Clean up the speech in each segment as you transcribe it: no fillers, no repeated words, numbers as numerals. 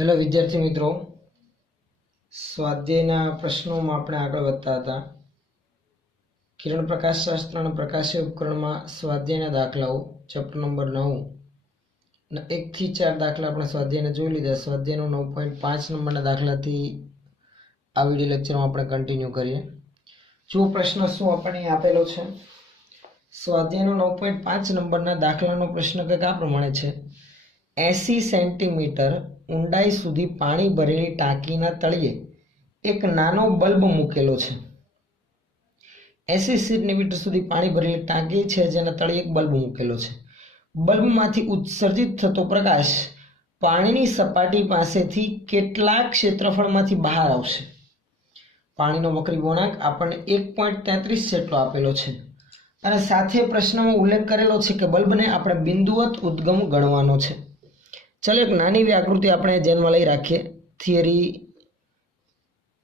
Hello વિદ્યાર્થી મિત્રો, સ્વાધ્યાયના પ્રશ્નોમાં આપણે આગળ વધતા હતા. કિરણ પ્રકાશશાસ્ત્ર અને પ્રકાશીય ઉપકરણમાં સ્વાધ્યાયના દાખલાઓ ચેપ્ટર નંબર 9 અને 1 થી 4 દાખલા આપણે સ્વાધ્યાયને જોઈ લીધા. સ્વાધ્યાયનો 9.5 નંબરના દાખલાથી આ વિડીયો લેક્ચરમાં આપણે કન્ટિન્યુ કરીએ. જો પ્રશ્ન શું આપણને આપેલો છે, સ્વાધ્યાયનો 9.5 નંબરના દાખલાનો પ્રશ્ન કંઈક આ પ્રમાણે છે. 80 સેન્ટીમીટર ઊંડાઈ સુધી પાણી ભરેલી ટાંકીના તળિયે એક નાનો બલ્બ મૂકેલો છે. 80 સેન્ટીમીટર સુધી પાણી ભરેલી ટાંકી છે, જેના તળિયે એક બલ્બ મૂકેલો છે. બલ્બમાંથી ઉત્સર્જિત થતો પ્રકાશ પાણીની સપાટી પાસેથી કેટલા ક્ષેત્રફળમાંથી બહાર આવશે? પાણીનો વક્રી ગુણાંક આપણને 1.33 જેટલો આપેલો છે અને સાથે પ્રશ્નમાં ઉલ્લેખ કરેલો છે કે બલ્બને આપણે બિંદુવત ઉદ્ગમ ગણવાનો છે. ચલો એક નાની એવી આકૃતિ આપણે ધ્યાનમાં લઈ રાખીએ. થિયરી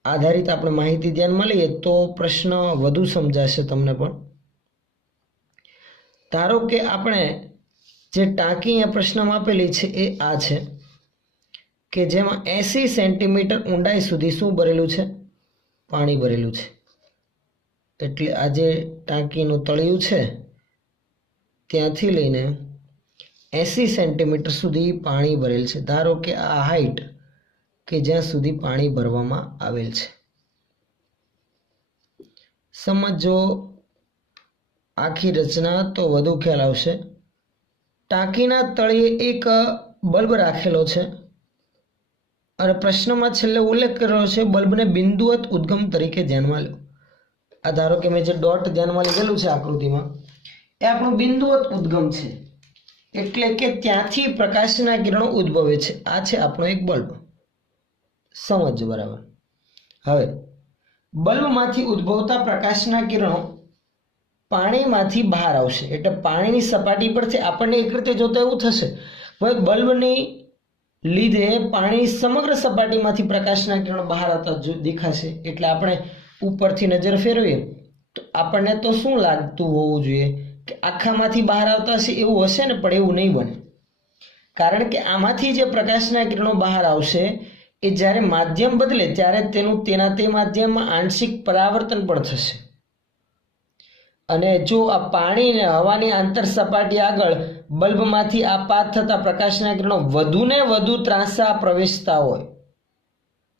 આધારિત આપણે માહિતી ધ્યાનમાં લઈએ તો પ્રશ્ન વધુ સમજાશે તમને. પણ ધારો કે આપણે જે ટાંકી આ પ્રશ્નમાં આપેલી છે એ આ છે કે જેમાં 80 સેન્ટીમીટર ઊંડાઈ સુધી શું ભરેલું છે? પાણી ભરેલું છે. એટલે આ જે ટાંકીનું તળિયું છે ત્યાંથી લઈને 80 સેન્ટીમીટર સુધી પાણી ભરેલ છે. ધારો કે આ હાઈટ કે જ્યાં સુધી પાણી ભરવામાં આવેલ છે. સમજો આખી રચના તો વધુ ખ્યાલ આવશે. ટાંકીના તળિયે એક બલ્બ રાખેલો છે અને પ્રશ્નમાં છેલ્લે ઉલ્લેખ કરેલો છે બલ્બને બિંદુવત ઉદ્ગમ તરીકે ધ્યાનમાં લો. આ ધારો કે મેં જે ડોટ ધ્યાનમાં લીધેલું છે આકૃતિમાં, એ આપણું બિંદુવત ઉદ્ગમ છે. એટલે કે ત્યાંથી પ્રકાશના કિરણો ઉદ્ભવે છે. આ છે આપણો એક બલ્બ. સમજો બરાબર. હવે બલ્બમાંથી ઉદ્ભવતા પ્રકાશના કિરણો પાણીમાંથી બહાર આવશે. એટલે પાણીની સપાટી પરથી આપણને એક રીતે જોતા એવું થશે હવે બલ્બની લીધે પાણીની સમગ્ર સપાટીમાંથી પ્રકાશના કિરણો બહાર આવતા દેખાશે. એટલે આપણે ઉપરથી નજર ફેરવીએ તો આપણને તો શું લાગતું હોવું જોઈએ કે આખામાંથી બહાર આવતા હશે એવું હશે ને, પણ એવું નહીં બને. કારણ કે આમાંથી જે પ્રકાશના કિરણો બહાર આવશે એ જ્યારે માધ્યમ બદલે ત્યારે તે માધ્યમમાં આંશિક પરાવર્તન પણ થશે. અને જો આ પાણી અને હવાની આંતર સપાટી આગળ બલ્બમાંથી આપાત થતા પ્રકાશના કિરણો વધુને વધુ ત્રાંસા પ્રવેશતા હોય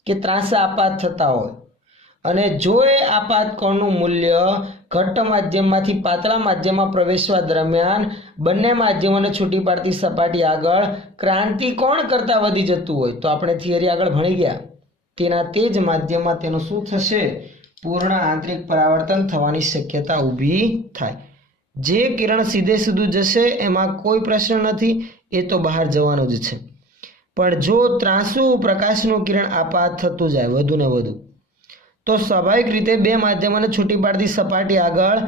કે ત્રાંસા આપાત થતા હોય અને જો એ આપાત કોણનું મૂલ્ય ઘટ્ટ માધ્યમમાંથી પાતળા માધ્યમમાં પ્રવેશવા દરમિયાન બંને માધ્યમોને છૂટી પાડતી સપાટી આગળ ક્રાંતિ કોણ કરતાં વધી જતું હોય તો આપણે થિયરી આગળ ભણી ગયા તેના તે જ માધ્યમમાં તેનું શું થશે? પૂર્ણ આંતરિક પરાવર્તન થવાની શક્યતા ઊભી થાય. જે કિરણ સીધે સીધું જશે એમાં કોઈ પ્રશ્ન નથી, એ તો બહાર જવાનું જ છે. પણ જો ત્રાંસુ પ્રકાશનું કિરણ આપાત થતું જાય વધુ ને વધુ તો સ્વાભાવિક રીતે બે માધ્યમોને છૂટી પાડતી સપાટી આગળ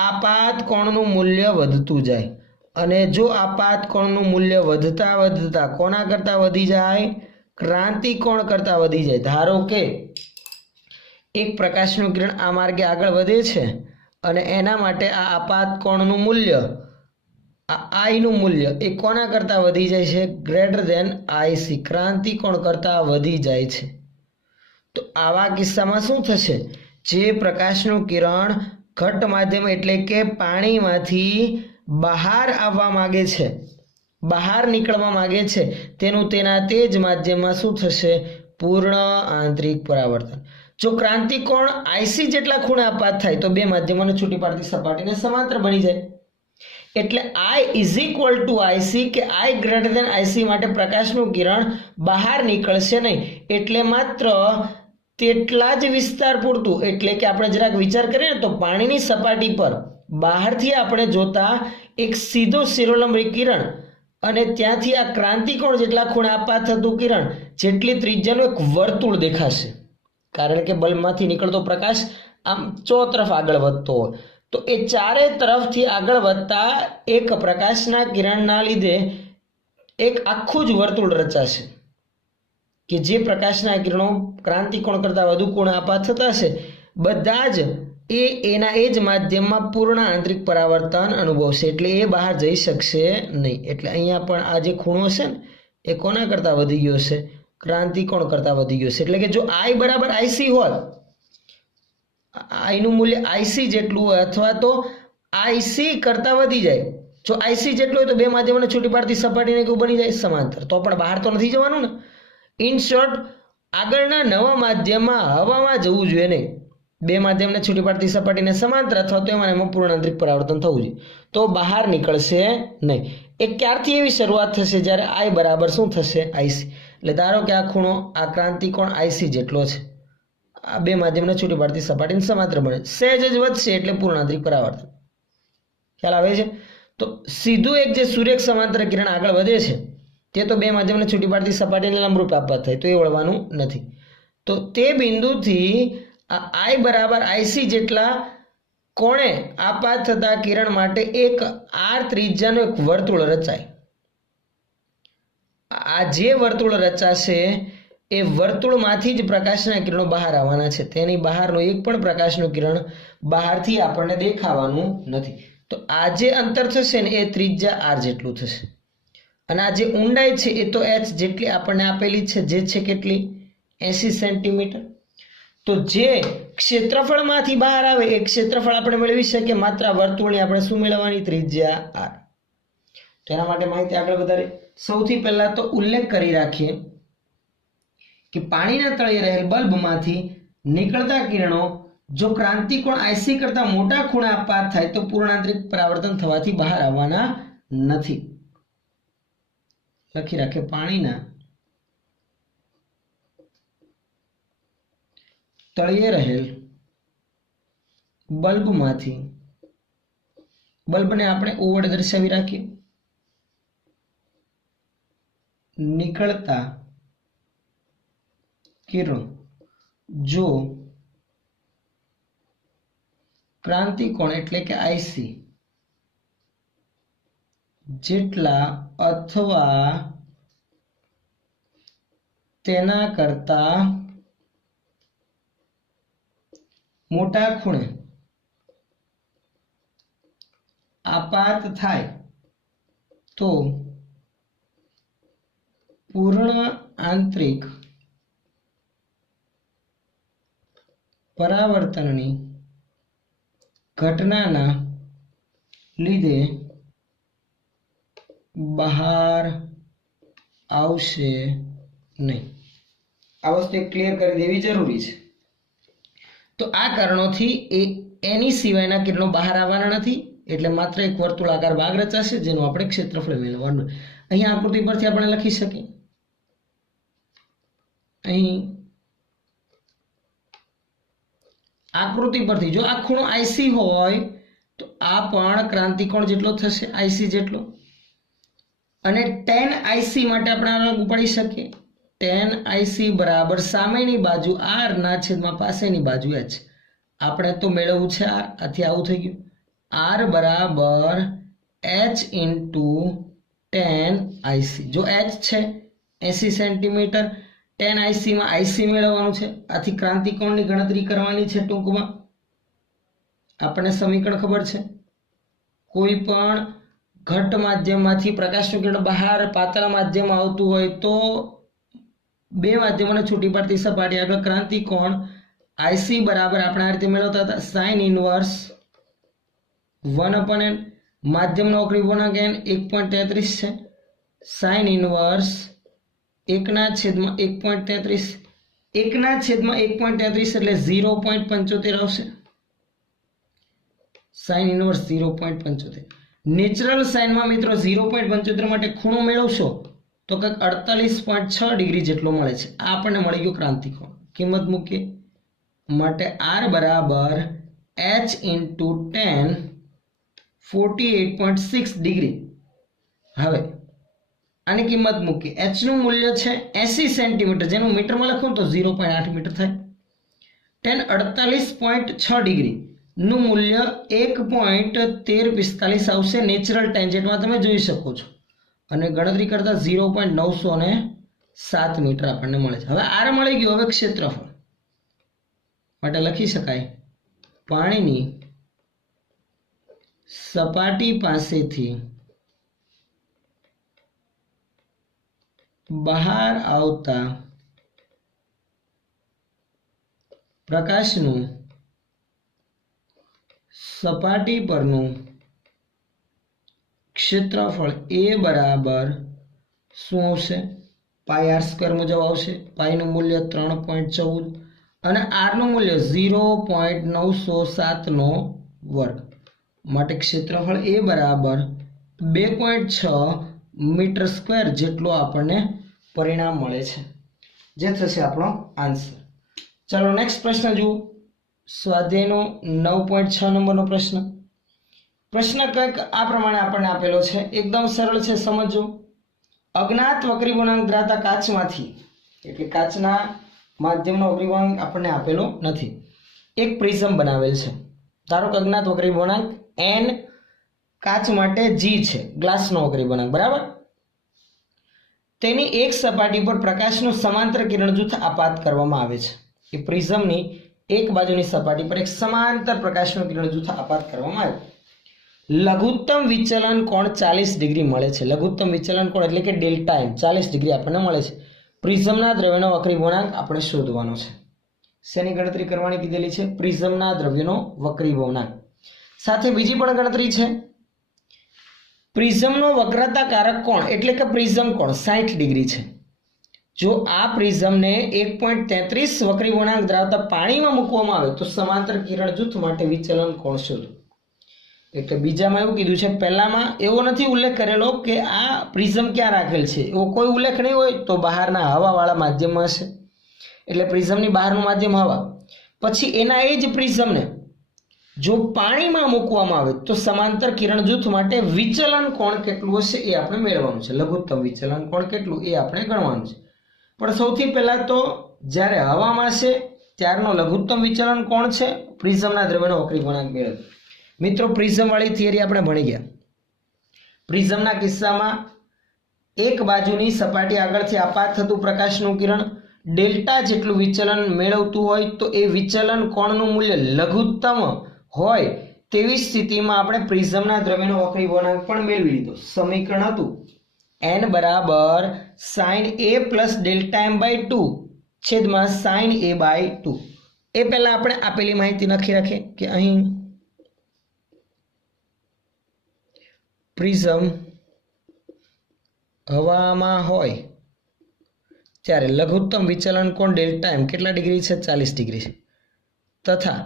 આપાત કોણનું મૂલ્ય વધતું જાય. અને જો આપાત કોણનું મૂલ્ય વધતા વધતા કોના કરતાં વધી જાય? ક્રાંતિ કોણ કરતાં વધી જાય. ધારો કે એક પ્રકાશનું કિરણ આ માર્ગે આગળ વધે છે અને એના માટે આ આપાત કોણનું મૂલ્ય, આ આઈનું મૂલ્ય એ કોના કરતાં વધી જાય છે? ગ્રેટર ધેન આઈસી, ક્રાંતિ કોણ કરતાં વધી જાય છે. તો આવા કિસ્સામાં શું થશે? જે પ્રકાશનું કિરણ ઘટ્ટ માધ્યમ એટલે કે પાણીમાંથી બહાર આવવા માગે છે, બહાર નીકળવા માગે છે, તેના તે જ માધ્યમમાં શું થશે? પૂર્ણ આંતરિક પરાવર્તન. જો ક્રાંતિ કોણ આઈસી જેટલા ખૂણે આપાત થાય તો બે માધ્યમોને છૂટી પાડતી સપાટીને સમાંતર બની જાય. એટલે I is equal to IC કે I ગ્રેટર ધેન આઈસી માટે પ્રકાશનું કિરણ બહાર નીકળશે નહીં. એટલે માત્ર તેટલા જ વિસ્તાર પૂરતું, એટલે કે આપણે જરાક વિચાર કરીએ ને તો પાણીની સપાટી પર બહારથી આપણે જોતા એક સીધો શિરોલંબ કિરણ અને ત્યાંથી આ ક્રાંતિકોણ જેટલા ખૂણે આપાત થતું કિરણ જેટલી ત્રિજ્યાનું એક વર્તુળ દેખાશે. કારણ કે બલ્બમાંથી નીકળતો પ્રકાશ આમ ચોતરફ આગળ વધતો હોય તો એ ચારે તરફથી આગળ વધતા એક પ્રકાશના કિરણના લીધે એક આખું જ વર્તુળ રચાશે કે જે પ્રકાશના કિરણો ક્રાંતિકોણ કરતાં વધુ કોણ આપાત થતા હશે બધા જ એના એ જ માધ્યમમાં પૂર્ણ આંતરિક પરાવર્તન અનુભવશે. એટલે એ બહાર જઈ શકશે નહીં. એટલે અહીંયા પણ આ જે ખૂણો છે ને એ કોના કરતાં વધી ગયો છે? ક્રાંતિકોણ કરતાં વધી ગયો છે. એટલે કે જો I બરાબર IC હોય, I નું મૂલ્ય IC જેટલું હોય અથવા તો IC કરતાં વધી જાય, જો IC જેટલું હોય તો બે માધ્યમોને છૂટી પાડતી સપાટીને કેવું બની જાય? સમાંતર. તો પણ બહાર તો નથી જવાનું ને. ઇન શોર્ટ, આગળના નવા માધ્યમમાં હવામાં જવું જોઈએ નહીં. બે માધ્યમને છૂટી પાડતી સપાટીને સમાંતર અથવા તો એમાં પૂર્ણ આંતરિક પરાવર્તન થવું જોઈએ, તો બહાર નીકળશે નહીં. એ ક્યારથી એવી શરૂઆત થશે? જ્યારે I બરાબર શું થશે? IC. એટલે ધારો કે આ ખૂણો, આ ક્રાંતિકોણ IC જેટલો છે, આ બે માધ્યમને છૂટી પાડતી સપાટીને સમાંતર બને, સહેજ જ વધશે એટલે પૂર્ણ આંતરિક પરાવર્તન. ખ્યાલ આવે છે? તો સીધું એક જે સૂર્ય સમાંતર કિરણ આગળ વધે છે તે તો બે માધ્યમને છૂટી પાડતી સપાટીને લંબરૂપ આપવા થાય, તો એ વળવાનું નથી. તો તે બિંદુથી આ I બરાબર IC જેટલા કોણે આપાત થતા કિરણ માટે એક R ત્રિજ્યાનું એક વર્તુળ રચાય. આ જે વર્તુળ રચાશે એ વર્તુળમાંથી જ પ્રકાશના કિરણો બહાર આવવાના છે. તેની બહારનું એક પણ પ્રકાશનું કિરણ બહારથી આપણને દેખાવાનું નથી. તો આ જે અંતર થશે ને એ ત્રિજ્યા R જેટલું થશે. અને આ જે ઊંડાઈ છે એ તો H જેટલી આપણને આપેલી છે, જે છે કેટલી? 80 સેન્ટીમીટર. તો જે ક્ષેત્રફળમાંથી બહાર આવે એ ક્ષેત્રફળ આપણે મેળવી શકીએ માત્ર વર્તુળની આપણે શું મેળવવાની? ત્રિજ્યા R. તો એના માટે માહિતી આગળ વધારે. સૌથી પહેલા તો ઉલ્લેખ કરી રાખીએ કે પાણીના તળિયે રહેલ બલ્બમાંથી નીકળતા કિરણો જો ક્રાંતિકોણ IC કરતા મોટા ખૂણે આપાત થાય તો પૂર્ણ આંતરિક પરાવર્તન થવાથી બહાર આવવાના નથી. લખી રાખે, પાણીના તળિયે રહેલ બલ્બમાંથી, બલ્બને આપણે O વડે દર્શાવી રાખીએ, નીકળતા કિરણો જો ક્રાંતિકોણ એટલે કે IC જેટલા અથવા તેના કરતા મોટા ખૂણે આપાત થાય તો પૂર્ણ આંતરિક પરાવર્તનની ઘટનાના લીધે બહાર આવશે નહીં. આ વસ્તુ ક્લિયર કરી દેવી જરૂરી છે. તો આ કારણોથી એની સિવાયના કિરણો બહાર આવવાના નથી, એટલે માત્ર એક વર્તુળાકાર ભાગ રચાશે જેનું આપણે ક્ષેત્રફળ મેળવવાનું. અહીં આકૃતિ પરથી આપણે લખી શકીએ, અહીં આકૃતિ પરથી જો આ ખૂણો IC હોય તો આ પણ ક્રાંતિકોણ જેટલો થશે, IC જેટલો. અને tan IC માટે આપણે અલગ ઉપાડી શકીએ. tan IC બરાબર સામેની બાજુ R ના છેદમાં પાસેની બાજુ H. આપણે તો મેળવવું છે R, આથી આવું થઈ ગયું. R બરાબર H ઇન્ટુ tan IC. જો H છે 80 સેન્ટીમીટર, tan IC માં IC મેળવવાનું છે, આથી ક્રાંતિકોણની ગણતરી કરવાની છે. ટૂંકમાં આપણને સમીકરણ ખબર છે, કોઈ પણ ઘટ માધ્યમમાંથી પ્રકાશનું કિરણ બહાર પાતળા માધ્યમમાં આવતું હોય તો બે માધ્યમોને છૂટી પાડતી સપાટી આગળ ક્રાંતિકોણ IC બરાબર આપણે આ રીતે મેળવતા હતા sin ઇનવર્સ 1/n. માધ્યમનો અવકરી ગુણાંક n 1.33 છે. sin ઇનવર્સ 1/1.33, 1/1.33 એટલે 0.75 આવશે. sin inverse 0.75. નેચરલ સાઇનમાં મિત્રો 0.75 માટે ખૂણો મેળવશો તો કંઈક 48.6 ડિગ્રી જેટલો મળે છે. આ આપણને મળી ગયો ક્રાંતિકોણ. કિંમત મૂકીએ માટે R બરાબર H ઇન્ટુ tan 48.6 ડિગ્રી. હવે આની કિંમત મૂકીએ. H નું મૂલ્ય છે 80 સેન્ટીમીટર, જેનું મીટરમાં લખું તો 0.8 મીટર થાય. tan 48.6 ડિગ્રી નું મૂલ્ય 1.1345 આવશે નેચરલ ટેન્જેન્ટમાં, તમે જોઈ શકો છો. અને ગણતરી કરતા 0.907 મીટર આપણને મળે છે. હવે R મળી ગયું. હવે ક્ષેત્રફળ માટે લખી શકાય પાણીની સપાટી પાસેથી બહાર આવતા પ્રકાશનું સપાટી પરનું ક્ષેત્રફળ એ બરાબર શું આવશે? પાઈ આર સ્ક્વેર મુજબ આવશે. પાઈનું મૂલ્ય 3.14 અને આરનું મૂલ્ય 0.907 વર્ગ. માટે ક્ષેત્રફળ એ બરાબર 2.6 મીટર સ્ક્વેર જેટલો આપણને પરિણામ મળે છે, જે થશે આપણો આન્સર. ચાલો નેક્સ્ટ પ્રશ્ન જુઓ. સ્વાધ્યાયનો 9.6 નંબરનો પ્રશ્ન. પ્રશ્ન કંઈક આ પ્રમાણે આપણને આપેલો છે, એકદમ સરળ છે, સમજો. અજ્ઞાત વક્રી ગુણાંક ધરાવતા કાચમાંથી, એટલે કાચના માધ્યમનો વક્રી ગુણાંક આપણને આપેલો નથી, એક પ્રિઝમ બનાવેલ છે. ધારો કે અજ્ઞાત વક્રી ગુણાંક n કાચ માટે g છે, ગ્લાસનો વક્રી ગુણાંક, બરાબર. તેની એક સપાટી પર પ્રકાશનું સમાંતર કિરણ જૂથ આપાત કરવામાં આવે છે. એ પ્રિઝમની એક બાજુની સપાટી પર એક સમાંતર પ્રકાશનું કિરણ જૂથ આપાત કરવામાં આવે. લઘુત્તમ વિચલન કોણ 40 ડિગ્રી મળે છે. લઘુત્તમ વિચલન કોણ એટલે કે ડેલ્ટા એમ 40 ડિગ્રી આપણને મળે છે. પ્રિઝમના દ્રવ્યનો વક્રી ગુણાંક આપણે શોધવાનો છે. શેની ગણતરી કરવાની કીધેલી છે? પ્રિઝમના દ્રવ્યનો વક્રી ગુણાંક. સાથે બીજી પણ ગણતરી છે. પ્રિઝમનો વક્રતાકારક કોણ એટલે કે પ્રિઝમ કોણ 60 ડિગ્રી છે. જો આ પ્રિઝમને 1.33 વક્રી ગુણાંક ધરાવતા પાણીમાં મૂકવામાં આવે તો સમાંતર કિરણ જૂથ માટે વિચલન કોણ શોધો. એટલે બીજામાં એવું કીધું છે, પહેલામાં એવો નથી ઉલ્લેખ કરેલો કે આ પ્રિઝમ ક્યાં રાખેલ છે, એવો કોઈ ઉલ્લેખ નહીં હોય તો બહારના હવાવાળા માધ્યમમાં હશે, એટલે પ્રિઝમની બહારનું માધ્યમ હવા. પછી એના એ જ પ્રિઝમને જો પાણીમાં મૂકવામાં આવે તો સમાંતર કિરણ જૂથ માટે વિચલન કોણ કેટલું હશે એ આપણે મેળવવાનું છે. લઘુત્તમ વિચલન કોણ કેટલું એ આપણે ગણવાનું છે. પણ સૌથી પહેલા તો જ્યારે હવામાં છે ત્યારનો લઘુત્તમ વિચલન કોણ છે, પ્રિઝમના દ્રવ્યનો વક્રી ગુણાંક મેળવો. મિત્રો, પ્રિઝમ વાળી થિયરી આપણે ભણી ગયા. પ્રિઝમના કિસ્સામાં એક બાજુની સપાટી આગળથી આપાત થતું પ્રકાશનું કિરણ ડેલ્ટા જેટલું વિચલન મેળવતું હોય તો એ વિચલન કોણનું મૂલ્ય લઘુત્તમ હોય તેવી સ્થિતિમાં આપણે પ્રિઝમના દ્રવ્યનો વક્રી ગુણાંક પણ મેળવી લીધો. સમીકરણ હતું n બરાબર sin a plus delta m by 2 છેદમાં sin a બાય 2. એ પહેલા આપણે આપેલી માહિતી લખી રાખીએ કે અહીં પ્રિઝમ હવામાં હોય ત્યારે લઘુત્તમ વિચલન કોણ ડેલ્ટા એમ કેટલા ડિગ્રી છે? 40 ડિગ્રી છે. તથા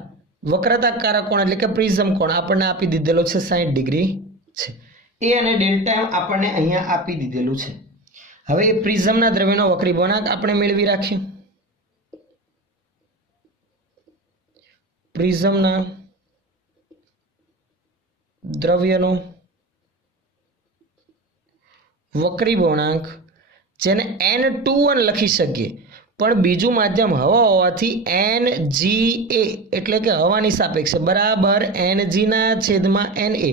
વક્રતાકારક કોણ એટલે કે પ્રિઝમ કોણ આપણને આપી દીધેલો છે 60 ડિગ્રી છે. એ અને ડેલ્ટા એમ આપણને અહીંયા આપી દીધેલું છે. હવે એ પ્રિઝમના દ્રવ્યનો વક્રી ગુણાંક આપણે મેળવી રાખીએ. પ્રિઝમના દ્રવ્યનો વક્રી ગુણાંક જેને n21 લખી શકીએ, પણ બીજું માધ્યમ હવા હોવાથી NGA એટલે કે હવાની સાપેક્ષે બરાબર NG ના છેદમાં NA,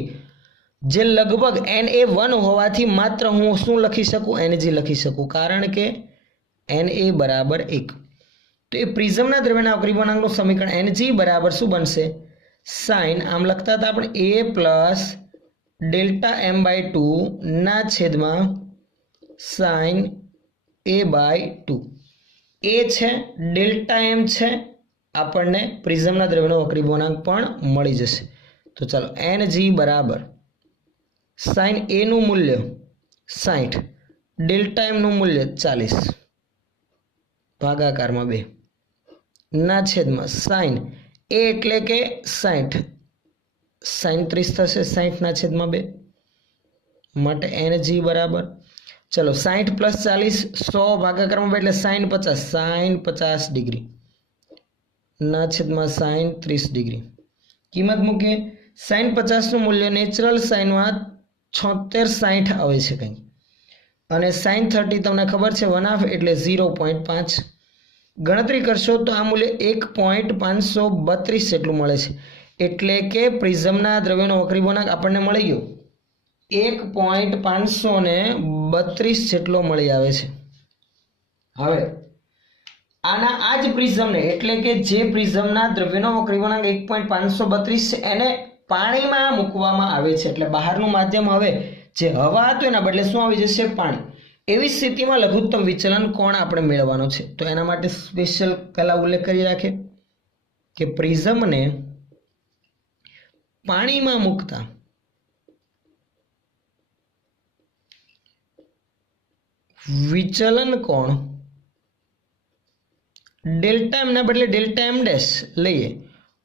જે લગભગ NA1 હોવાથી માત્ર હું શું લખી શકું? NG લખી શકું, કારણ કે NA બરાબર 1. તો એ પ્રિઝમના દ્રવ્યના વક્રી ગુણાંકનું સમીકરણ NG બરાબર શું બનશે? સાઇન આમ લખતા હતા આપણે A plus delta m by 2 ના છેદમાં સાઇન A બાય 2. એ છે, ડેલ્ટા m છે, આપણને પ્રિઝમના દ્રવ્યનો વક્રી ગુણાંક પણ મળી જશે. તો ચાલો NG બરાબર સાઇન A નું મૂલ્ય 60, ડેલ્ટા m નું મૂલ્ય 40 ભાગાકારમાં 2 ના છેદમાં સાઇન A એટલે કે 60, સાઇન 30 થશે, 60 ના છેદમાં 2 માટે NG બરાબર ચલો 60 પ્લસ 40 100 ભાગાકારમાં 2 એટલે સાઇન 50, સાઇન 50 ડિગ્રી ના છેદમાં સાઇન 30 ડિગ્રી. કિંમત મૂકીએ. સાઇન 50 નું મૂલ્ય નેચરલ સાઇનમાં 7660 આવે છે કંઈ, અને સાઇન 30 તમને ખબર છે 1/2 એટલે 0.5. ગણતરી કરશો તો આ મૂલ્ય 1.532 જેટલું મળે છે. એટલે કે પ્રિઝમના દ્રવ્યનો વક્રી ગુણાંક આપણને મળી ગયો 1.532 જેટલો મળી આવે છે. હવે આના આ જ પ્રિઝમને એટલે કે જે પ્રિઝમના દ્રવ્યનો વક્રી ગુણાંક 1.532 છે એને પાણીમાં મૂકવામાં આવે છે, એટલે બહારનું માધ્યમ હવે જે હવા હતું એના બદલે શું આવી જશે? પાણી. એવી સ્થિતિમાં લઘુત્તમ વિચલન કોણ આપણે મેળવવાનો છે, તો એના માટે સ્પેશિયલ પહેલા ઉલ્લેખ કરી રાખે. કે પ્રિઝમને પાણીમાં મૂકતા વિચલન કોણ ડેલ્ટા એમના બદલે ડેલ્ટા એમ ડેશ લઈએ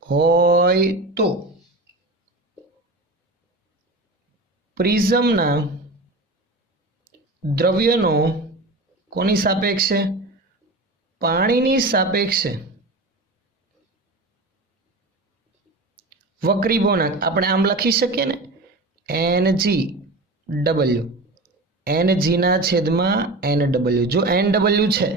હોય તો પ્રિઝમના દ્રવ્યનો કોની સાપેક્ષે પાણીની સાપેક્ષે વક્રીભવનાંક આપણે આમ લખી શકીએ ને NG NGના છેદમાં NW જો NW છે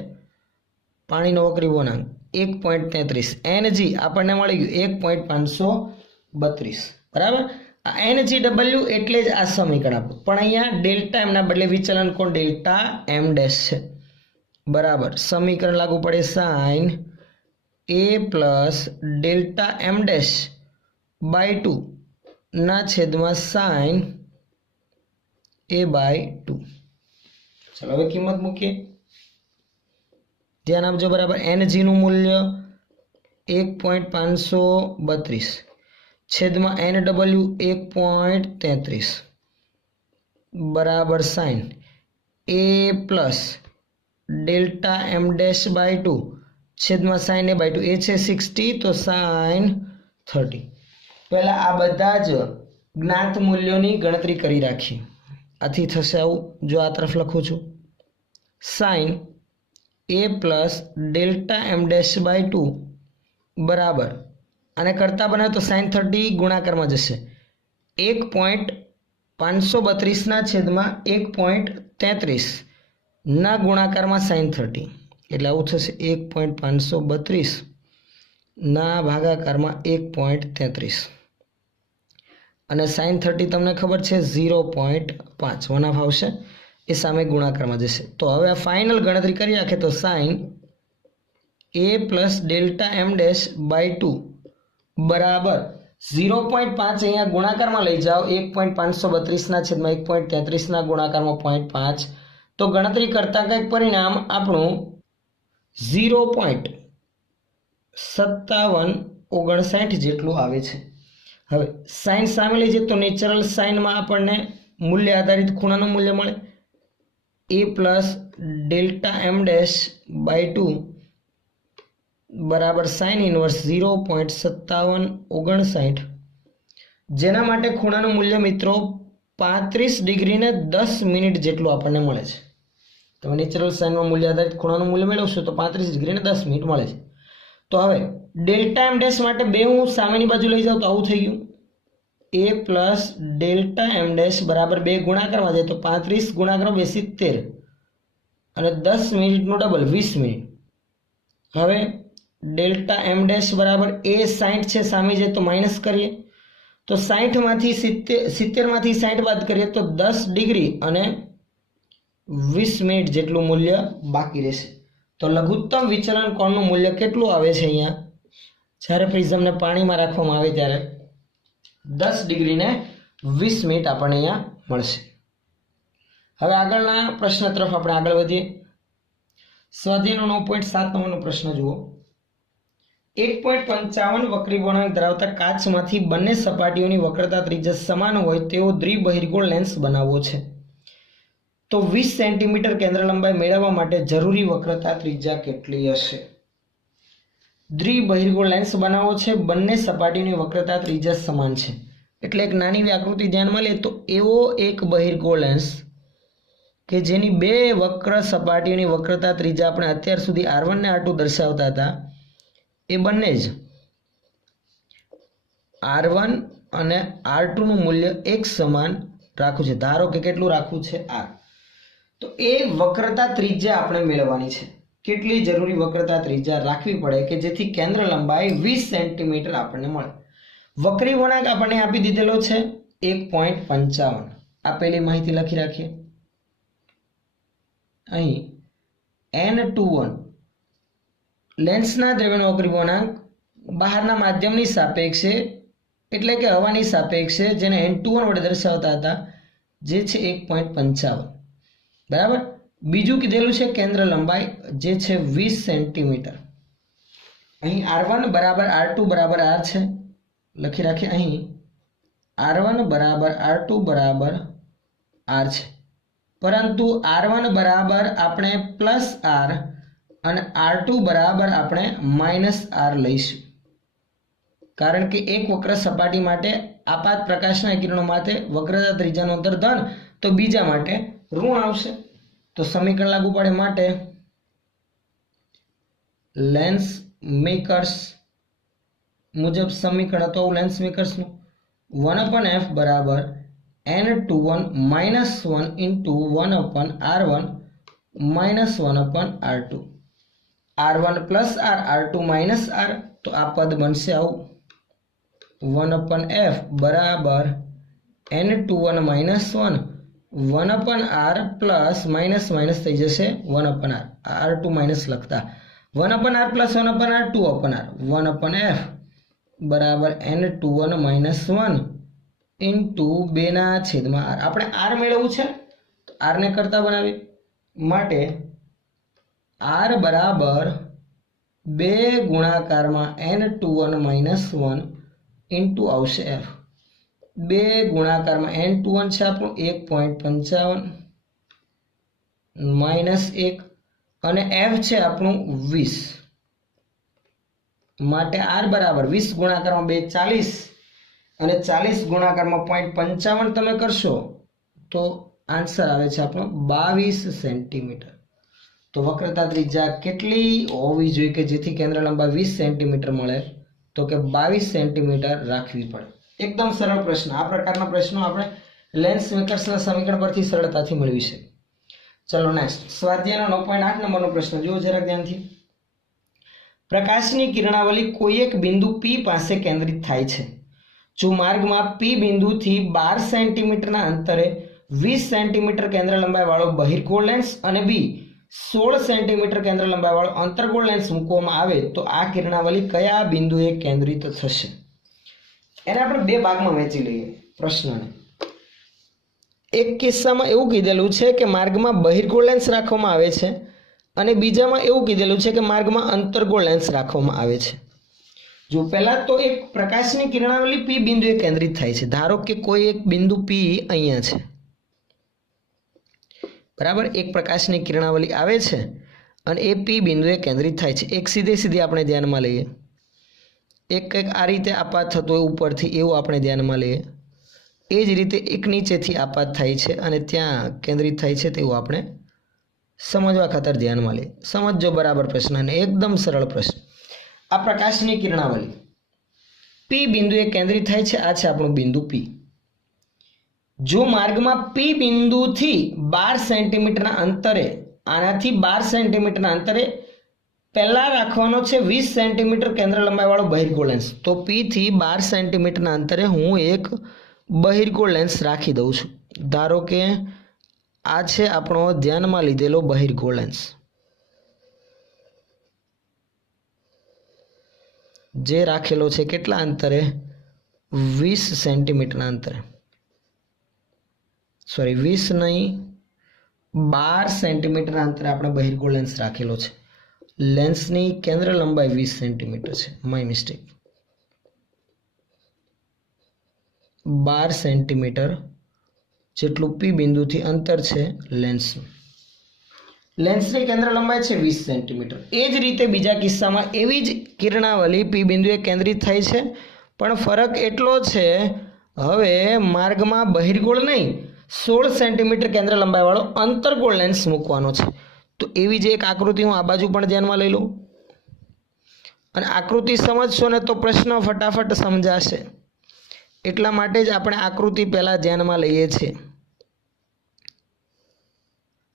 પાણીનો વક્રીભવનાંક 1.33 NG આપણને મળી ગયું 1.532 બરાબર આ NGW એટલે જ આ સમીકરણ આપણું પણ અહીંયા ડેલ્ટા એમના બદલે વિચલન કોણ ડેલ્ટા એમ ડેશ છે બરાબર સમીકરણ લાગુ પડે sine A plus delta m dash by 2 ના છેદમાં સાઇન A બાય 2 ચલો હવે કિંમત મૂકીએ ધ્યાન આપજો બરાબર NG નું મૂલ્ય 1.532 છેદમાં NW 1.33 બરાબર sine A plus delta m dash by 2 છેદમાં સાઇન A બાય 2 એ છે 60 તો સાઇન 30 પહેલા આ બધા જ જ્ઞાત મૂલ્યોની ગણતરી કરી રાખીએ આથી થશે આવું જો આ તરફ લખું છું sine A plus delta m dash by 2 બરાબર અને કરતા બનાવે તો સાઇન 30 ગુણાકારમાં જશે 1.532 ના છેદમાં 1.33 ના ગુણાકારમાં સાઇન 30 એટલે આવું થશે 1.532 ના ભાગાકારમાં 1.33 અને સાઇન 30 તમને ખબર છે 0.5 વન હાફ આવશે એ સામે ગુણાકારમાં જશે તો હવે આ ફાઇનલ ગણતરી કરી રાખે તો sine A plus delta m dash by 2 બરાબર 0.5 અહીંયા ગુણાકારમાં લઈ જાઓ 1.532 ના છેદમાં 1.33 ના ગુણાકારમાં 0.5 તો ગણતરી કરતા કંઈક પરિણામ આપણું 0.5759 જેટલું આવે છે હવે સાઇન સામે લઈ જઈએ તો નેચરલ સાઇનમાં આપણને મૂલ્ય આધારિત ખૂણાનું મૂલ્ય મળે A plus delta m dash by 2 બરાબર સાઇન ઇનવર્સ 0.5759 જેના માટે ખૂણાનું મૂલ્ય મિત્રો 35 ડિગ્રી ને 10 મિનિટ જેટલું આપણને મળે છે તમે નેચરલ સાઇનમાં મૂલ્ય આધારિત ખૂણાનું મૂલ્ય મેળવશો તો 35 ડિગ્રી ને 10 મિનિટ મળે છે તો હવે ડેલ્ટા એમ ડેશ માટે બે હું સામેની બાજુ લઈ જાઉં તો આવું થઈ ગયું A plus delta m dash બરાબર 2 ગુણાકારમાં જાય તો 35 ગુણાકાર 2 70 અને 10 મિનિટનું ડબલ 20 મિનિટ હવે ડેલ્ટા એમ ડેશ બરાબર A 60 છે સામે જાય તો માઇનસ કરીએ તો 60 માંથી 70 માંથી 60 બાદ કરીએ તો 10 ડિગ્રી અને 20 મિનિટ જેટલું મૂલ્ય બાકી રહેશે તો લઘુત્તમ વિચલન કોણનું મૂલ્ય કેટલું આવે છે અહીંયા જ્યારે પ્રિઝમને પાણીમાં રાખવામાં આવે ત્યારે 10 ડિગ્રી ને 20 મિનિટ આપણને અહીંયા મળશે હવે આગળના પ્રશ્ન તરફ આપણે આગળ વધીએ સ્વાધ્યાયનો 9.7 નંબરનો પ્રશ્ન જુઓ 1.55 વક્રી વળાંક ધરાવતા કાચમાંથી બંને સપાટીઓની વક્રતા ત્રિજ્યા સમાન હોય તેવો દ્વિબહિર્ગોળ લેન્સ બનાવવો છે તો 20 સેન્ટીમીટર કેન્દ્ર લંબાઈ મેળવવા માટે જરૂરી વક્રતા ત્રિજ્યા કેટલી હશે દ્વિબહિર્ગોળ લેન્સ બનાવવો છે બંને સપાટીની વક્રતા ત્રિજ્યા સમાન છે એટલે એક નાની આકૃતિ ધ્યાનમાં લે તો એવો એક બહિર્ગોળ લેન્સ કે જેની બે વક્ર સપાટીઓની વક્રતા ત્રિજ્યા આપણે અત્યાર સુધી R1 ને R2 દર્શાવતા હતા એ બંને જ R1 અને R2 નું મૂલ્ય એક સમાન રાખવું છે ધારો કે કેટલું રાખવું છે R તો એ વક્રતા ત્રિજ્યા આપણે મેળવવાની છે કેટલી જરૂરી વક્રતા ત્રિજ્યા રાખવી પડે કે જેથી કેન્દ્ર લંબાઈ 20 સેન્ટીમીટર આપણને મળે વક્રી વળાંક આપણને આપી દીધેલો છે 1.55 આપેલી માહિતી લખી રાખીએ અહીં N21 લેન્સના દ્રવ્યનો વક્રી વળાંક બહારના માધ્યમની સાપેક્ષે એટલે કે હવાની સાપેક્ષે જેને N21 વડે દર્શાવતા હતા જે છે 1.55 બરાબર બીજું કીધેલું છે કેન્દ્ર લંબાઈ જે છે 20 સેન્ટીમીટર અહીં R1 બરાબર R2 બરાબર R છે, લખી રાખીએ. અહીં R1 બરાબર R2 બરાબર R છે, પરંતુ R1 બરાબર આપણે પ્લસ R અને R2 બરાબર આપણે માઇનસ R લઈશું, કારણ કે એક વક્ર સપાટી માટે આપાત પ્રકાશના કિરણો માટે વક્રતા ત્રિજ્યાનું અંતર ધન, તો બીજા માટે ઋણ આવશે. તો સમીકરણ લાગુ પડે માટે લેન્સ મેકર્સ મુજબ સમીકરણ તો લેન્સ મેકર્સનું 1/f બરાબર n21 -1 × 1/r1 -1/r2, R1 plus R, R2 minus R, તો આ પદ બનશે આવું 1/f બરાબર n21 -1 1/r plus minus minus થઈ જશે 1/r, R2 માઇનસ લખતા 1/r plus 1/r 2/r 1/f બરાબર n21 -1 × 2/r. આપણે R મેળવવું છે, તો R ને કરતા બનાવીએ માટે R બરાબર 2 ગુણાકારમાં n21 -1 × આવશે f, 2 ગુણાકારમાં n21 છે આપણું 1.55 -1 અને f છે આપણું 20, માટે R બરાબર 20 ગુણાકારમાં 2 40 અને 40 ગુણાકારમાં 0.55 તમે કરશો તો આન્સર આવે છે આપણો 22 સેન્ટીમીટર. તો વક્રતા ત્રિજ્યા કેટલી હોવી જોઈએ કે જેથી કેન્દ્ર લંબાઈ 20 સેન્ટીમીટર મળે? તો કે 22 સેન્ટીમીટર રાખવી પડે. એકદમ સરળ પ્રશ્ન. આ પ્રકારના પ્રશ્નો આપણે લેન્સ મેકર્સના સમીકરણ પરથી સરળતાથી મેળવી શકીએ. ચલો નેક્સ્ટ સ્વાધ્યાયનો 9.8 નંબરનો પ્રશ્ન જુઓ જરા ધ્યાનથી. પ્રકાશની કિરણાવલી કોઈ એક બિંદુ P પાસે કેન્દ્રિત થાય છે. જો માર્ગમાં P બિંદુથી 12 સેન્ટીમીટરના અંતરે 20 સેન્ટીમીટર કેન્દ્ર લંબાઈ વાળો બહિર્ગોળ લેન્સ અને B 16 સેન્ટીમીટર કેન્દ્ર લંબાઈ વાળો અંતર્ગોળ લેન્સ મૂકવામાં આવે તો આ કિરણાવલી કયા બિંદુએ કેન્દ્રિત થશે? એને આપણે બે ભાગમાં વહેંચી લઈએ પ્રશ્નને. એક કિસ્સામાં એવું કીધેલું છે કે માર્ગમાં બહિર્ગોળ લેન્સ રાખવામાં આવે છે અને બીજામાં એવું કીધેલું છે કે માર્ગમાં અંતર્ગોળ લેન્સ રાખવામાં આવે છે. જો પહેલા તો એક પ્રકાશની કિરણાવલી P બિંદુએ કેન્દ્રિત થાય છે. ધારો કે કોઈ એક બિંદુ P અહીંયા છે, બરાબર. એક પ્રકાશની કિરણાવલી આવે છે અને એ P બિંદુએ કેન્દ્રિત થાય છે. એક સીધે સીધી આપણે ધ્યાનમાં લઈએ, એક કંઈક આ રીતે આપાત થતો હોય ઉપરથી, એવું આપણે ધ્યાનમાં લઈએ. એ જ રીતે એક નીચેથી આપાત થાય છે અને ત્યાં કેન્દ્રિત થાય છે તેવું આપણે સમજવા ખાતર ધ્યાનમાં લઈએ. સમજો બરાબર પ્રશ્નને, એકદમ સરળ પ્રશ્ન. આ પ્રકાશની કિરણાવલી P બિંદુએ કેન્દ્રિત થાય છે. આ છે આપણું બિંદુ P. જો માર્ગમાં P બિંદુથી 12 સેન્ટીમીટરના અંતરે, આનાથી 12 સેન્ટીમીટરના અંતરે પહેલા રાખવાનો છે 20 સેન્ટીમીટર કેન્દ્ર લંબાઈ વાળો બહિર્ગોળ લેન્સ, તો P થી 12 સેન્ટીમીટરના અંતરે હું એક બહિર્ગોળ લેન્સ રાખી દઉં છું. ધારો કે આ છે આપણો ધ્યાનમાં લીધેલો બહિર્ગોળ લેન્સ, જે રાખેલો છે કેટલા અંતરે? 20 સેન્ટીમીટરના અંતરે. સોરી 20 નહીં, 12 સેન્ટીમીટરના અંતરે આપણે બહિર્ગોળ લેન્સ રાખેલો છે. લેન્સની કેન્દ્ર લંબાઈ 20 સેન્ટીમીટર છે, માય મિસ્ટેક. 12 સેન્ટીમીટર જેટલું P બિંદુથી અંતર છે લેન્સનું. લેન્સની કેન્દ્ર લંબાઈ છે 20 સેન્ટીમીટર. એ જ રીતે બીજા કિસ્સામાં એવી જ કિરણાવલી P બિંદુએ કેન્દ્રિત થાય છે, પણ ફરક એટલો છે હવે માર્ગમાં બહિર્ગોળ નહીં 16 સેન્ટીમીટર કેન્દ્ર લંબાઈ વાળો અંતર્ગોળ લેન્સ મૂકવાનો છે. તો એવી જ એક આકૃતિ હું આ બાજુ પણ ધ્યાનમાં લઈ લઉં અને આકૃતિ સમજશો ને તો પ્રશ્ન ફટાફટ સમજાશે. એટલા માટે જ આપણે આકૃતિ પહેલા ધ્યાનમાં લઈએ છીએ.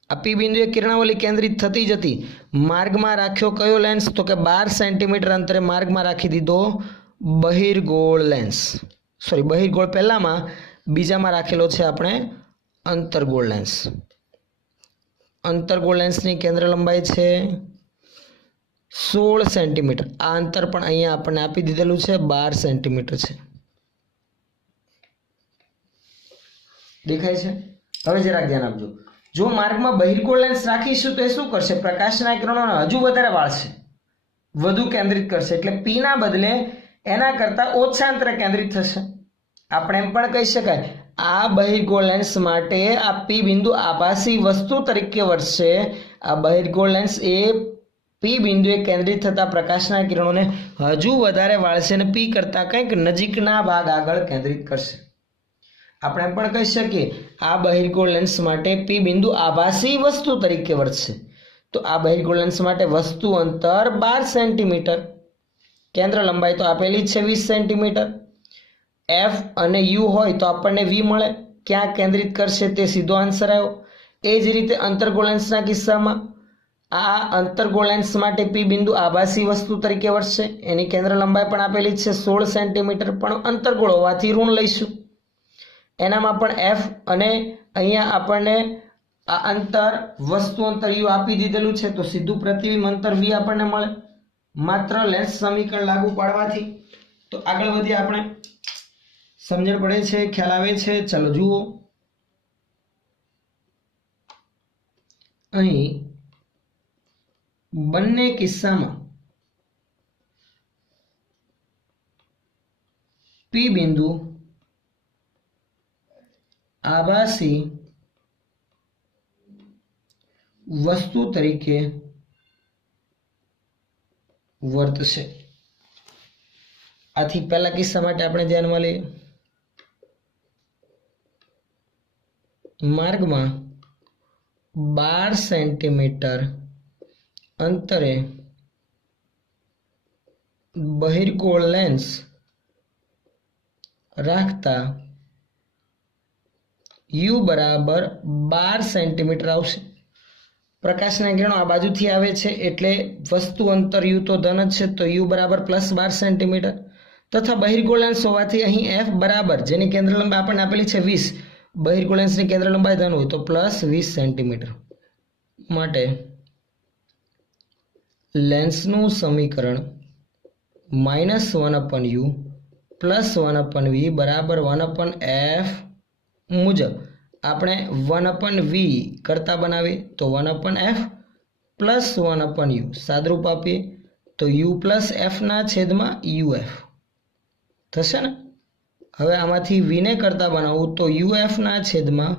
આ P બિંદુએ કિરણાવલી કેન્દ્રિત થતી જતી માર્ગમાં રાખ્યો કયો લેન્સ? તો કે 12 સેન્ટીમીટર અંતરે માર્ગમાં રાખી દીધો બહિર્ગોળ લેન્સ. સોરી, બહિર્ગોળ પહેલામાં, બીજામાં રાખેલો છે આપણે અંતર્ગોળ લેન્સ. અંતર્ગોળ લેન્સની કેન્દ્ર લંબાઈ છે 16 સેન્ટીમીટર. આ અંતર પણ અહીંયા આપણને આપી દીધેલું છે 12 સેન્ટીમીટર છે. દેખાય છે? હવે જરાક ધ્યાન આપજો. જો માર્ગમાં બહિર્ગોળ લેન્સ રાખીશું તો એ શું કરશે? પ્રકાશના કિરણોને હજુ વધારે વાળશે. વધુ કેન્દ્રિત કરશે, એટલે P ના બદલે એના કરતાં ઓછા અંતરે કેન્દ્રિત થશે. આપણે એમ પણ કહી શકાય આ બહિર્ગોળ લેન્સ માટે આ P બિંદુ આભાસી વસ્તુ તરીકે વર્તશે. આ બહિર્ગોળ લેન્સ એ P બિંદુએ કેન્દ્રિત થતા પ્રકાશના કિરણોને હજુ વધારે વાળશે અને P કરતાં કંઈક નજીકના ભાગ આગળ કેન્દ્રિત કરશે. આપણે એમ પણ કહી શકીએ આ બહિર્ગોળ લેન્સ માટે P બિંદુ આભાસી વસ્તુ તરીકે વર્તશે. તો આ બહિર્ગોળ લેન્સ માટે વસ્તુ અંતર 12 સેન્ટીમીટર, કેન્દ્ર લંબાઈ તો આપેલી છે 20 સેન્ટીમીટર. F અને U હોય તો આપણને V મળે. ક્યાં કેન્દ્રિત કરશે તે સીધો આન્સર આવ્યો. એ જ રીતે અંતર્ગોળ લેન્સના કિસ્સામાં આ અંતર્ગોળ લેન્સ માટે P બિંદુ આભાસી વસ્તુ તરીકે વર્તશે. એની કેન્દ્ર લંબાઈ પણ આપેલી છે 16 સેન્ટીમીટર, પણ અંતર્ગોળ હોવાથી ઋણ લઈશું. એનામાં પણ F અને અહીંયા આપણને આ અંતર વસ્તુ અંતર U આપી દીધેલું છે, તો સીધું પ્રતિબિંબ અંતર V આપણને મળે માત્ર લેન્સ સમીકરણ લાગુ પાડવાથી. તો આગળ વધીએ આપણે. સમજણ પડે છે, ખ્યાલ આવે છે? ચાલો જુઓ. અહીં બંને કિસ્સામાં P બિંદુ આભાસી વસ્તુ તરીકે વર્તશે. આથી પહેલા કિસ્સા માટે આપણે ધ્યાનમાં લઈએ. માર્ગમાં 12 સેન્ટીમીટર અંતરે બહિર્ગોળ લેન્સ રાખતા U બરાબર 12 સેન્ટીમીટર આવશે. પ્રકાશના કિરણો આ બાજુથી આવે છે એટલે વસ્તુ અંતર U તો ધન જ છે, તો U બરાબર +12 સેન્ટીમીટર તથા બહિર્ગોળ લેન્સ હોવાથી અહીં F બરાબર, જેની કેન્દ્ર લંબાઈ આપણને આપેલી છે 20, બહિર્ગોળ લેન્સની કેન્દ્ર લંબાઈ ધન હોય તો +20 સેન્ટીમીટર. માટે લેન્સનું સમીકરણ -1/u + 1/v બરાબર 1/f મુજબ આપણે 1/v કરતા બનાવીએ તો 1/f + 1/u સાદરૂપ આપીએ તો u + f ના છેદમાં uf થશે ને. હવે આમાંથી v ને કરતા બનાવું તો uf ના છેદમાં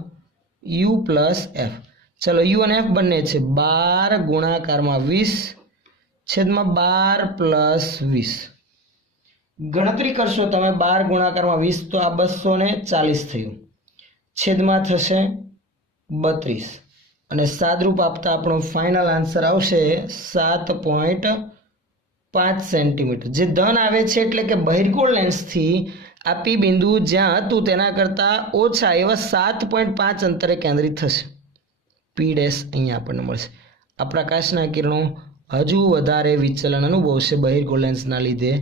u + f. ચલો u અને f બંને છે 12 ગુણાકારમાં 20 છેદમાં 12 + 20. ગણતરી કરશો તમે 12 ગુણાકારમાં 20 તો આ 240 થયું, છેદમાં થશે 32 અને સાદરૂપ આપતા આપણો ફાઇનલ આન્સર આવશે 7.5 સેન્ટીમીટર. જે ધન આવે છે એટલે કે બહિર્ગોળ લેન્સથી આ P બિંદુ જ્યાં હતું તેના કરતાં ઓછા એવા 7.5 અંતરે કેન્દ્રિત થશે. P' અહીંયા આપણને મળશે. આ પ્રકાશના કિરણો હજુ વધારે વિચલન અનુભવશે બહિર્ગોળ લેન્સના લીધે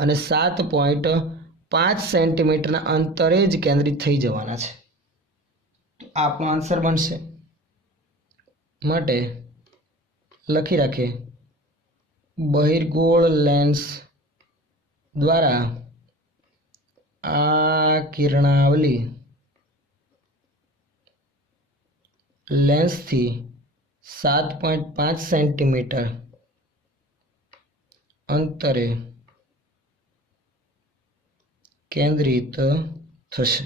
અને 7.5 સેન્ટીમીટરના અંતરે જ કેન્દ્રિત થઈ જવાના છે. આપણો આન્સર બનશે. માટે લખી રાખીએ બહિર્ગોળ લેન્સ દ્વારા આ કિરણાવલી લેન્સથી 7.5 સેન્ટીમીટર અંતરે કેન્દ્રિત થશે.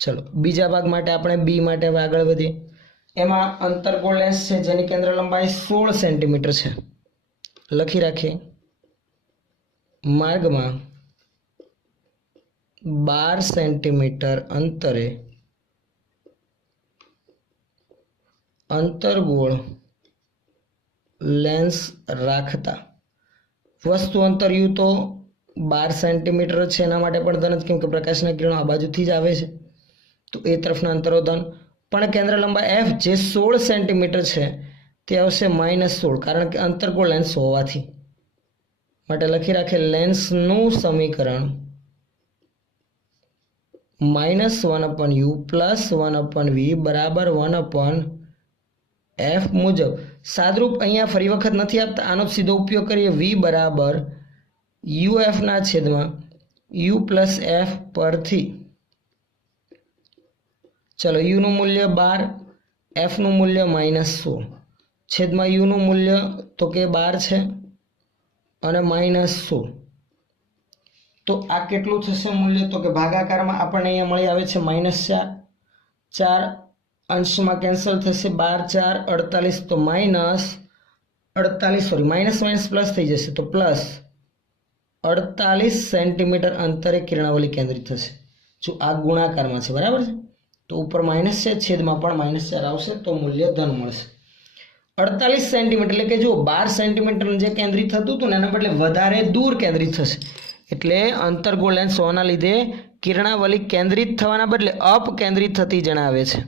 ચલો બીજા ભાગ માટે આપણે બી માટે હવે આગળ વધીએ. એમાં અંતર્ગોળ લેન્સ છે જેની કેન્દ્ર લંબાઈ 16 સેન્ટીમીટર છે. લખી રાખીએ માર્ગમાં 12 સેન્ટીમીટર અંતરે અંતર્ગોળ લેન્સ રાખતા વસ્તુ અંતર u તો 12 સેન્ટીમીટર છે, એના માટે પણ ધન જ, કેમ કે પ્રકાશના કિરણો આ બાજુથી જ આવે છે તો એ તરફના અંતરો ધન. પણ કેન્દ્ર લંબાઈ f જે 16 સેન્ટીમીટર છે તે આવશે -16 કારણ કે અંતર્ગોળ લેન્સ હોવાથી. માટે લખી રાખે લેન્સનું સમીકરણ -1/u + 1/v બરાબર 1/f મુજબ સાદરૂપ અહીંયા ફરી વખત નથી આપતા, આનો સીધો ઉપયોગ કરીએ. v બરાબર uf ના છેદમાં u + f પરથી ચલો u નું મૂલ્ય 12, f નું મૂલ્ય -16, છેદમાં u નું મૂલ્ય તો કે 12 છે અને -16. તો આ કેટલું થશે મૂલ્ય? તો કે ભાગાકારમાં આપણને અહીંયા મળી આવે છે -4. 4 અંશમાં કેન્સલ થશે, 12 4 48. તો -48, સોરી, માઇનસ પ્લસ થઈ જશે, તો +48 સેન્ટીમીટર અંતરે કિરણાવલી કેન્દ્રિત થશે. જો આ ગુણાકારમાં છે, બરાબર છે, તો ઉપર માઇનસ છે, છેદમાં પણ -4 આવશે, તો મૂલ્ય ધન મળશે. 48 સેન્ટીમીટર એટલે કે જો 12 સેન્ટીમીટર જે કેન્દ્રિત થતું હતું ને એના બદલે વધારે દૂર કેન્દ્રિત થશે. એટલે અંતર્ગોળ લેન્સ હોવાના લીધે કિરણાવલી કેન્દ્રિત થવાના બદલે અપકેન્દ્રિત થતી જણાવે છે.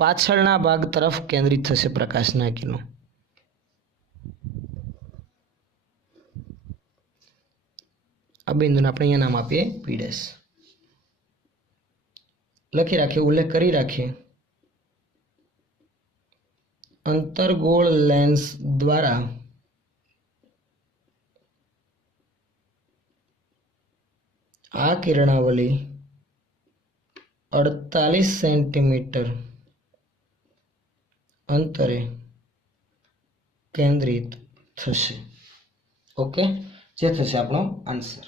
પાછળના ભાગ તરફ કેન્દ્રિત થશે પ્રકાશના કિરણો. આ બિંદુને આપણે અહીંયા નામ આપીએ P'. લખી રાખીએ, ઉલ્લેખ કરી રાખીએ. અંતર્ગોળ લેન્સ દ્વારા આ કિરણાવલી 48 સેન્ટીમીટર અંતરે કેન્દ્રિત થશે. ઓકે, જે થશે આપણો આન્સર.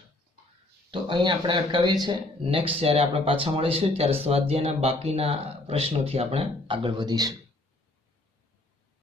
તો અહીંયા આપણે અટકાવીએ છીએ. નેક્સ્ટ જ્યારે આપણે પાછા મળીશું ત્યારે સ્વાધ્યાયના બાકીના પ્રશ્નોથી આપણે આગળ વધીશું.